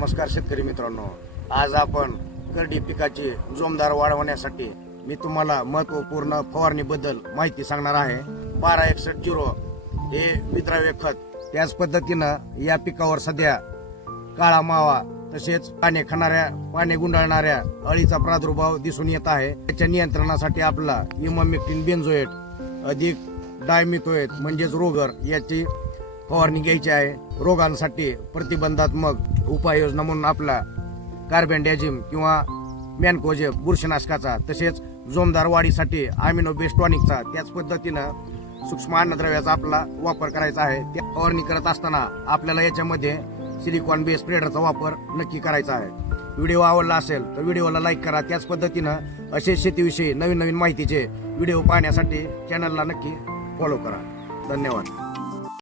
नमस्कार शेतकरी मित्रांनो. आज आपण करडी पिकाची जोमदार वाढवण्यासाठी मी तुम्हाला महत्त्वपूर्ण फवारणीबद्दल माहिती सांगणार आहे. बारा एकसष्ट झिरो हे विद्राव्य खत. त्याच पद्धतीनं या पिकावर सध्या काळा मावा तसेच पाने खाणाऱ्या पाने गुंडाळणाऱ्या अळीचा प्रादुर्भाव दिसून येत आहे. त्याच्या नियंत्रणासाठी आपला इमामिक्टिन बेन्झोएट अधिक डायमिथोएट म्हणजेच रोगर याची फवारणी घ्यायची आहे. रोगांसाठी प्रतिबंधात्मक उपाययोजना म्हणून आपला कार्बेंडॅजिम किंवा मॅनकोजे बुरशीनाशकाचा तसेच जोमदार वाढीसाठी आमिनो बेस्टॉनिकचा त्याच पद्धतीनं सूक्ष्म अन्नद्रव्याचा आपला वापर करायचा आहे. त्या फवारणी करत असताना आपल्याला याच्यामध्ये सिलिकॉन बेस स्प्रेडरचा वापर नक्की करायचा आहे. व्हिडिओ आवडला असेल तर व्हिडिओला लाईक करा. त्याच पद्धतीनं असे शेतीविषयी नवीन नवीन माहितीचे व्हिडिओ पाहण्यासाठी चॅनलला नक्की फॉलो करा. धन्यवाद.